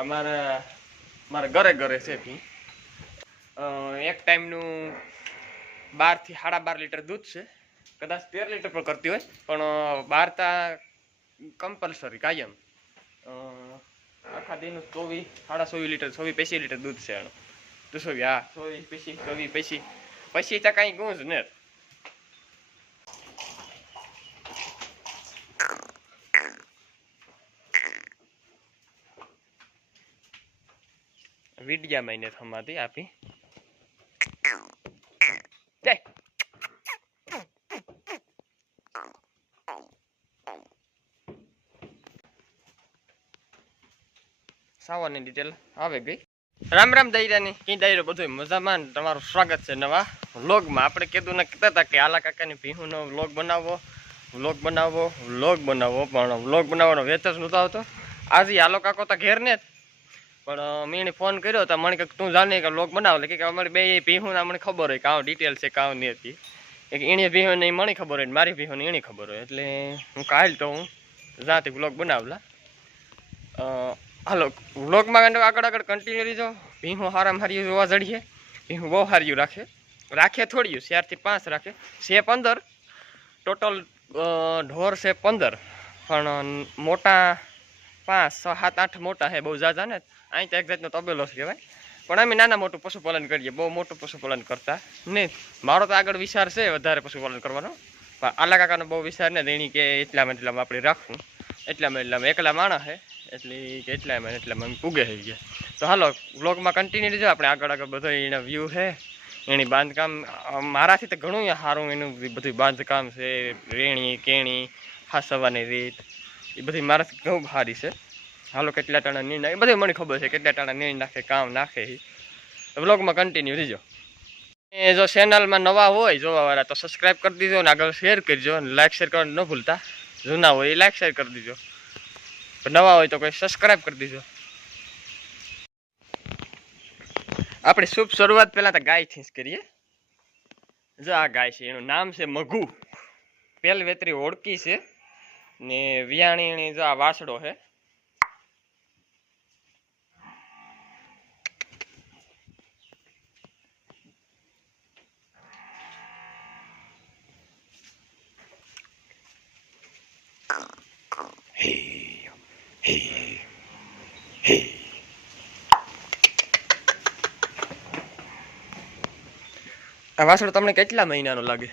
અમારા મારા ઘરે ઘરે છે ભી. એક ટાઈમનું બારથી સાડા બાર લીટર દૂધ છે. કદાચ તેર લીટર પણ કરતી હોય પણ બાર તા કમ્પલસરી કાયમ. આખા દિનનું ચોવીસ સાડા ચોવીસ લીટર ચોવીસ પૈસી લીટર દૂધ છે એનું તો ચોવીસ હા ચોવીસ પૈસી. ચોવીસ પૈસી. પછી તો કાંઈ ગુંજ ને વિડિયા મહિને થમાતી આપી. સાવાની ડિટેલ આવે ગઈ. રામ રામ દૈરાની કઈ દાયરો બધું મજામાં તમારું સ્વાગત છે નવા વ્લોગમાં. આપણે કીધું ને કહેતા હતા કે આલા કાકાની ભીહુનો વ્લોગ બનાવો વ્લોગ બનાવો વ્લોગ બનાવો પણ વ્લોગ બનાવવાનો વેચ જ નહોતો આવતો. આજે આલો કાકો તો ઘેર ને જ. પણ મેં ફોન કર્યો તો મને કંઈક તું જાણે કે લોક બનાવ. એટલે કે અમારે બે ભીહું મને ખબર હોય કાં ડિટેલ છે કાં નહીં હતી એક એણે ભીહું નહીં મને ખબર હોય ને મારી ભીહું એની ખબર હોય. એટલે હું કાલ તો હું જાતે બ્લોગ બનાવલા. હાલો, વ્લોગમાં આગળ આગળ કન્ટિન્યુ લીધો ભીહું હારામ હારી જોવા જડીએ. ભીહું બહુ હાર્યું રાખે. રાખે થોડ્યું ચારથી પાંચ રાખે. છે પંદર. ટોટલ ઢોર છે પંદર. પણ, મોટા પાંચ, છ, સાત, આઠ મોટા છે બહુ ઝાઝા ને. અહીં તો એક જાતનો તબેલો છે કહેવાય. પણ અમે નાના મોટું પશુપાલન કરીએ, બહુ મોટું પશુપાલન કરતા નહીં મારો તો આગળ વિચાર છે વધારે પશુપાલન કરવાનો. પણ આલા કાકાનો બહુ વિચાર ને એની કે એટલામાં એટલામાં આપણે રાખવું. એટલામાં એટલામાં એકલા માણસ છે એટલે કે એટલામાં એટલામાં અમે પૂગે થઈ ગયા તો હાલો બ્લોગમાં કન્ટિન્યુ રહેજો, આપણે આગળ આગળ બધો એના વ્યૂ છે એની બાંધકામ મારાથી તો ઘણું સારું એનું બધું બાંધકામ છે, રેણી, કેણી, હાસવાની રીત, એ બધી મારાથી ઘણું સારી છે. હાલો, કેટલા ટાણા નિર્ણય નાખે? બધું મને ખબર છે કેટલા ટાણા નિર્ણય નાખે, કામ નાખે એ વ્લોગમાં કન્ટિન્યુ રહીજો એ જો ચેનલમાં નવા હોય જોવાવાળા, તો સબસ્ક્રાઈબ કરી દીજો અને આગળ શેર કરજો અને લાઈક શેર કરવાનું ન ભૂલતા. જૂના હોય એ લાઈક શેર કરી દીજો. નવા હોય તો કોઈ સબસ્ક્રાઈબ કરી દીજો. આપણે શુભ શરૂઆત પહેલાં તો ગાયથી જ કરીએ. જો આ ગાય છે, એનું નામ છે મઘુ. પેલ વેતરી ઓળકી છે. ને વિયાણીની જો આ વાસડો છે આ વાસણ તમને કેટલા મહિનાનો લાગે?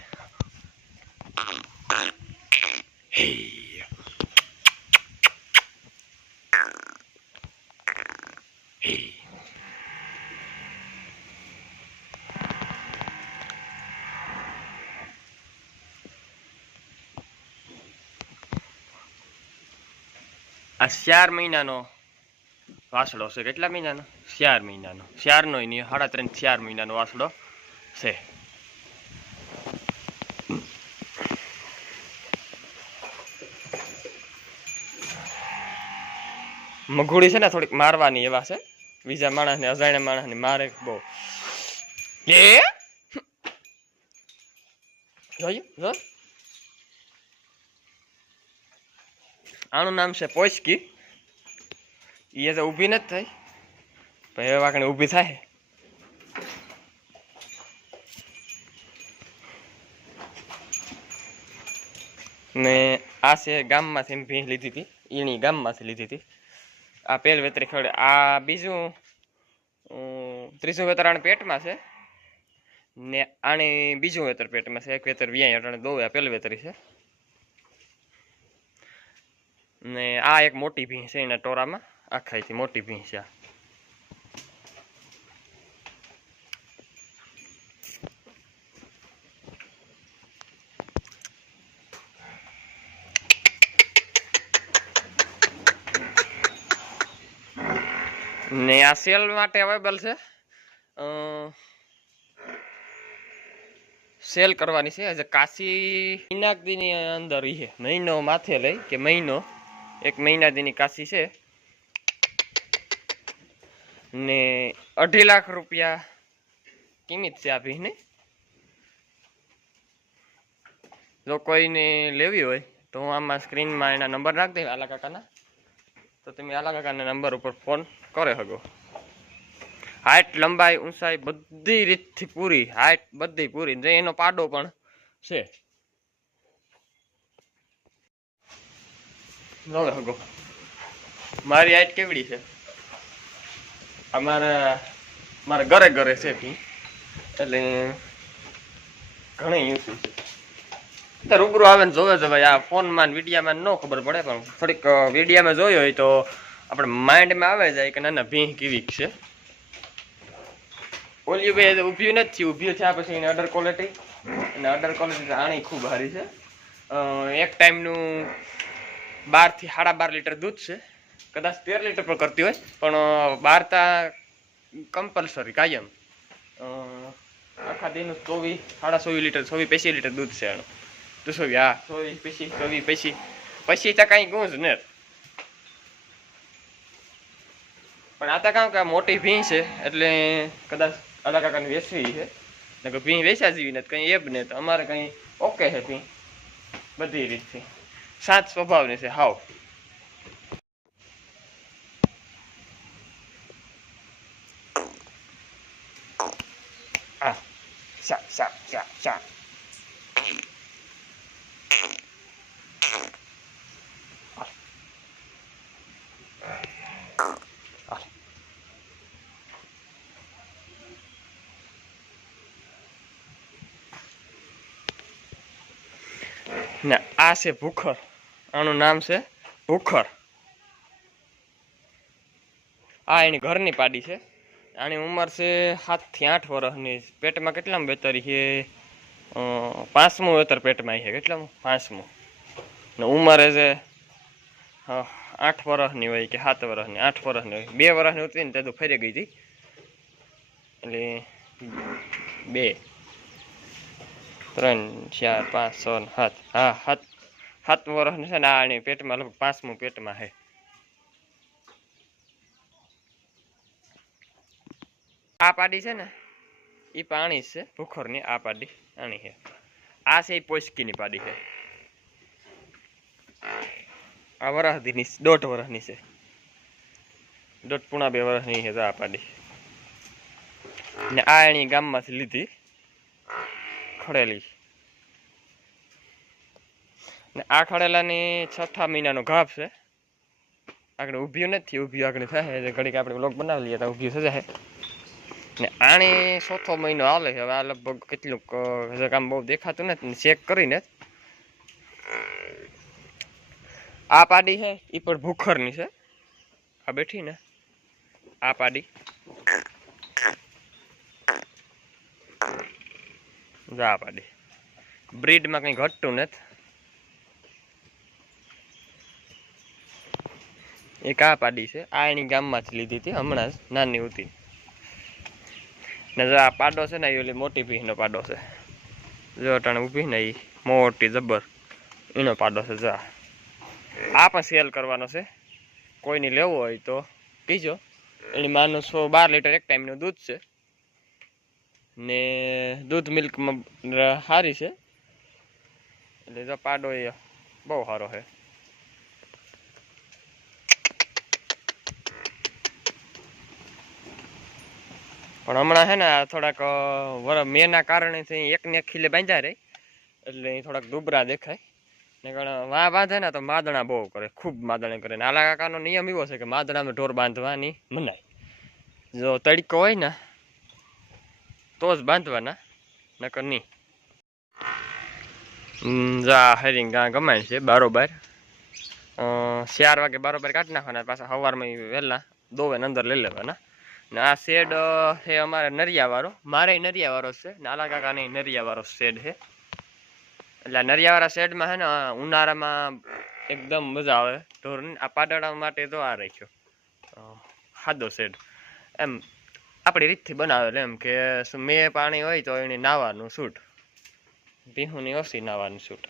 આ ચાર મહિનાનો વાસડો છે. કેટલા મહિનાનો? ચાર મહિનાનો. ચારનો નહીં, સાડા ત્રણ ચાર મહિનાનો વાસડો છે. મઘુડી છે ને, થોડીક મારવાની એવા છે. બીજા માણસને, અજાણ્યા માણસને મારે બહુ. એ? જોયું? જો. આનું નામ છે પોચકી. એ તો ઊભી નથી થઈ. પણ હવે વાંકણી ઊભી થાય. ને આ છે ગામમાંથી ભીંસ લીધી હતી. એની ગામમાંથી લીધી હતી. આ પેલ વેતરી ખડ આ બીજું ત્રીજું વેતર આણે પેટમાં છે. ને આણે બીજું વેતર પેટમાં છે. એક વેતર વ્યાય અટાણે દો આ પેલ વેતરી છે. ને આ એક મોટી ભીંસ છે એના ટોરામાં. આખાઈથી મોટી ભીંસ છે ને આ સેલ માટે અવેલેબલ છે. સેલ કરવાની છે. આજે કાશી મહિના દીની અંદર છે. મહિનો માથે લઈ કે મહિનો. એક મહિના દીની કાશી છે. ને અઢી લાખ રૂપિયા કિંમત છે આ ભીની જો કોઈને લેવી હોય તો હું આમાં સ્ક્રીનમાં એના નંબર નાખી દઈ આલા કાકાના. તો તમે આલા કાકાના નંબર ઉપર ફોન કરે શકો હાઇટ લંબાઈ, ઊંચાઈ બધી રીતથી પૂરી હાઇટ બધી પૂરી. જે એનો પાડો પણ છે. હગો મારી હાઇટ કેવડી છે? અમારા, મારા ઘરે ઘરે છે ફી એટલે ઘણી ઊંચી છે. રૂબરૂ આવે ને જોવે છે ભાઈ, આ ફોનમાં વિડીયામાં ન ખબર પડે, પણ થોડીક વિડીયામાં જોઈ હોય તો આપણે માઇન્ડમાં આવે જાય કે નાના ના ભીં કેવી છે. ઓલી ભાઈ ઊભી નથી ઊભી થયા પછી એની અડર ક્વોલિટી અને અડર ક્વોલિટી આણી ખૂબ સારી છે. એક ટાઈમનું બારથી સાડા બાર લીટર દૂધ છે. કદાચ તેર લીટર પણ કરતી હોય, પણ બાર તા કમ્પલસરી કાયમ. આખા દિનનું ચોવીસ, સાડા ચોવીસ લીટર, ચોવીસ પચીસ લીટર દૂધ છે એનું. તો ચોવીસ હા ચોવીસ પીસી, ચોવીસ પૈસી. પછી તો કાંઈ ગુંજ ને પણ આ તો કામ કે મોટી ભીં છે, એટલે કદાચ અલગ કાકાને વેચવી છે. ને કે ભીં વેચા જેવી નથી, કંઈ એબ ને તો અમારે કંઈ ઓકે છે ભીં. બધી રીતથી. સાત સ્વભાવની છે હાવ આ શા શા શા શા ને આ છે ભૂખર. આનું નામ છે ભૂખર. આ એની ઘરની પાડી છે. આની ઉંમર છે સાતથી આઠ વર્ષની. પેટમાં કેટલામાં બેતરી છે? પાંચમું વેતર પેટમાં છે. કેટલામું? પાંચમું. ને ઉંમરે છે આઠ વર્ષની હોય કે સાત વર્ષની. આઠ વર્ષની હોય. બે વર્ષની હતી ને તે તો ફરી ગઈ હતી. એટલે બે. ત્રણ ચાર પાંચ છ ને સાત. હા સાત. સાત વર્ષ છે ને આ એની પેટમાં લગભગ પાંચમું પેટમાં છે. આ પાડી છે ને એ પાણી છે ભૂખરની આ પાડી આની છે. આ છે એ પોચકીની પાડી છે. આ વરસદીની છે, દોઢ વર્ષની છે. દોઢ પૂણા બે વર્ષની છે આ પાડી. ને આ એની ગામમાંથી લીધી. ખડેલી ને આ ખડેલાની છઠ્ઠા મહિનાનો ગાભ છે. આગળ ઊભી નથી ઊભી આગળ થાય ઘડીક આપણે બ્લોક બનાવી લઈએ તો ઊભી થઈ જાય. ને આણી ચોથો મહિનો હાલે હવે આ લગભગ કેટલુંક કામ બહુ દેખાતું નથી ચેક કરીને આ પાડી છે એ પણ ભૂખરની છે. આ બેઠી ને. આ પાડી. જા પાડી. બ્રીડમાં કંઈ ઘટતું નથી. એક આ પાડી છે? આ એની જ લીધી હતી, હમણાં જ નાની હતી ને જો આ પાડો છે ને, એ ઓલી મોટી ભીનો પાડો છે. જો અટાણે ઊભી ને એ મોટી જબર એનો પાડો છે, જા. આ. પણ સેલ કરવાનો છે. કોઈને લેવો હોય તો પીજો. એની માનું સો બાર લીટર એક ટાઈમનું દૂધ છે. ને દૂધ મિલ્કમાં સારી છે. એટલે જો પાડો એ બહુ સારો છે. પણ હમણાં છે ને થોડાક મેના કારણે એકને એક ખીલે બાંધ્યા રહી એટલે થોડાક દુબરા દેખાય. ને કારણ વાં બાંધે ને તો માદણા બહુ કરે, ખૂબ માદણા કરે. ને આલા કાકાનો નિયમ એવો છે કે માદણામાં ઢોર બાંધવાની મનાય. જો તડકો હોય ને તો જ બાંધવાના, નકર નહીં જા હરિંગ ગા ગમાય છે બારોબાર ચાર વાગે બારોબાર કાઢી નાખવાના પાછા સવારમાં વહેલા દોવે ને અંદર લઈ લેવાના. ને આ શેડ છે અમારે નરિયાવાળો મારે નરિયાવાળો છે નાલા કાકાને નરિયાવાળો શેડ છે. એટલે નરિયાવાળા શેડમાં છે ને ઉનાળામાં એકદમ મજા આવે. ઢોર આ પાડડા માટે તો આ રાખ્યો. સાદો શેડ. એમ આપણી રીતથી બનાવેલ એમ કે શું મેં પાણી હોય તો એને નાવાનું સૂટ. ભીહુની ઓછી નાવાનું સૂટ.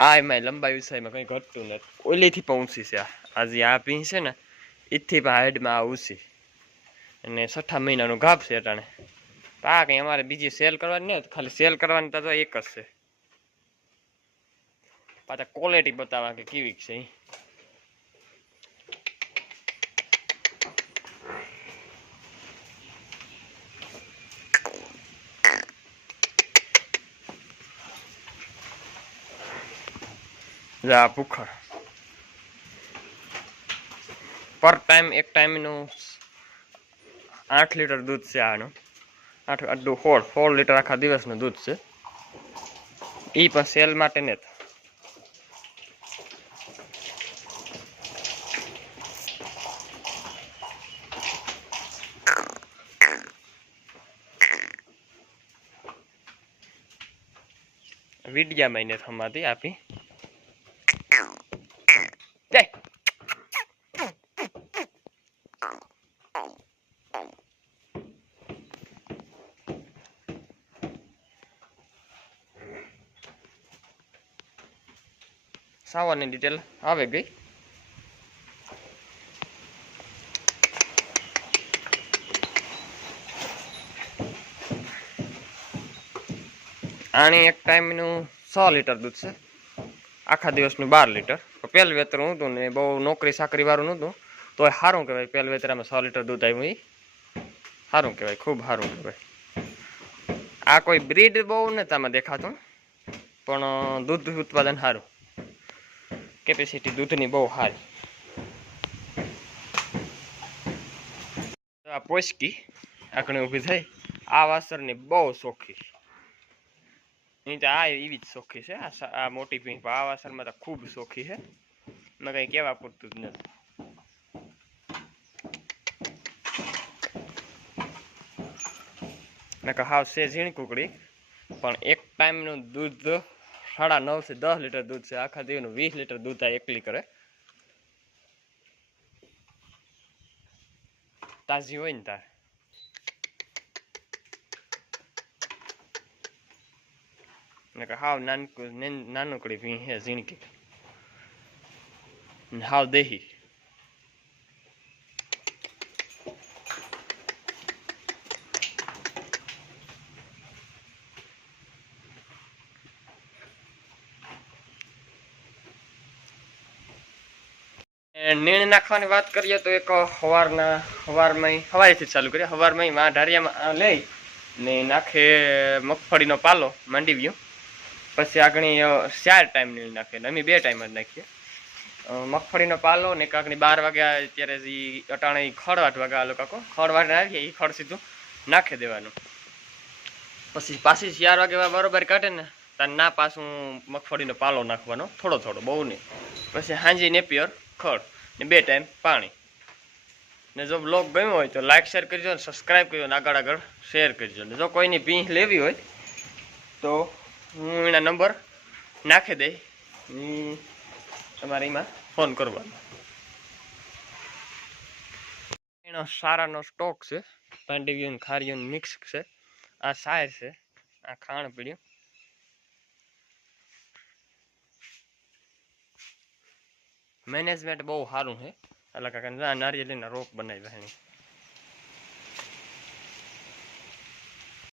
આ એમાં લંબાઈ વિષયમાં કંઈ ઘટતું નથી. ઓલીથી પણ ઊંચી છે આ. જે આ ભીં છે ને ઈથી પણ હાઈડમાં આ ઉછી અને છઠ્ઠા મહિનાનું ગાભ છે અટાણે. આ કંઈ અમારે બીજી સેલ કરવાની નહીં, ખાલી સેલ કરવાની તો એક જ છે. પાછા ક્વોલિટી બતાવવા કે કેવી છે. જા ભૂખડ પર ટાઈમ એક ટાઈમનું આઠ લીટર દૂધ છે આનું. આઠ આટલું સોળ સોળ લીટર આખા દિવસનું દૂધ છે એ પણ સેલ માટે ને. વિડિયા મહિને થમાતી આપી જય સાવાની ડિટેલ આવે ગઈ. આની એક ટાઈમનું છ લીટર દૂધ છે. આખા દિવસનું બાર લીટર. તો વેતર હું હતું ને બહુ નોકરી સાકરીવાળું નહોતું. તો એ સારું કહેવાય પહેલું વેતરામાં છ લીટર દૂધ આવ્યું એ સારું કહેવાય, ખૂબ સારું કહેવાય. આ કોઈ બ્રીડ બહુ નથી આમાં દેખાતું. પણ દૂધ ઉત્પાદન સારું કેપેસિટી દૂધની બહુ સારી આ પોચકી આકણી ઊભી થઈ. આ વાસરની બહુ સોખી નહીં તો આ એવી જ સોખી છે, આ મોટી ભીંગ આ વાસરમાં તો ખૂબ સોખી છે. મેં કંઈ કહેવા પૂરતું જ નથી. મેં કહા હાવ છે ઝીણ કુકડી, પણ એક ટાઈમનું દૂધ સાડા નવથી દસ લીટર દૂધ છે. આખા દીવનું વીસ લીટર દૂધ આ એકલી કરે. તાજી હોય ને તાર. હાવ નાનકું, નેન- નાનકડી ભીં હે ઝીણકી. હાવ દેહી. નીણ નાખવાની વાત કરીએ તો એક સવારના સવારમાં સવારેથી ચાલુ કરીએ. સવારમાં માં ઢારિયામાં લઈ ને નાખે મગફળીનો પાલો, માંડી ગયો. પછી આગળ ચાર ટાઈમ નીણ નાખે અમે બે ટાઈમ જ નાખીએ. મગફળીનો પાલો ને કાંકની બાર વાગ્યા ત્યારે જે અટાણે ખડ આઠ વાગ્યા આલો કાકો. ખડ વાટ નાખીએ એ ખડ સીધું નાખી દેવાનું. પછી પાછી ચાર વાગે બરોબર કાઢે ને તાર ના પાછું મગફળીનો પાલો નાખવાનો થોડો થોડો, બહુ નહીં. પછી હાંજી નેપિયર ખડ. ને બે ટાઈમ પાણી. ને જો બ્લોગ ગમ્યો હોય તો લાઈક શેર કરજો ને સબસ્ક્રાઈબ કરજો ને આગળ આગળ શેર કરજો. ને જો કોઈની ભીંસ લેવી હોય તો હું એના નંબર નાખી દઈ તમારે એમાં ફોન કરવાનો. એનો સારાનો સ્ટોક છે. પાંડવીઓને ખારીઓને મિક્સ છે. આ સાયર છે. આ ખાણ પીડ્યું મેનેજમેન્ટ બહુ સારું છે. એટલે કાકા નારિયેળીના રોપ બનાવ્યા એની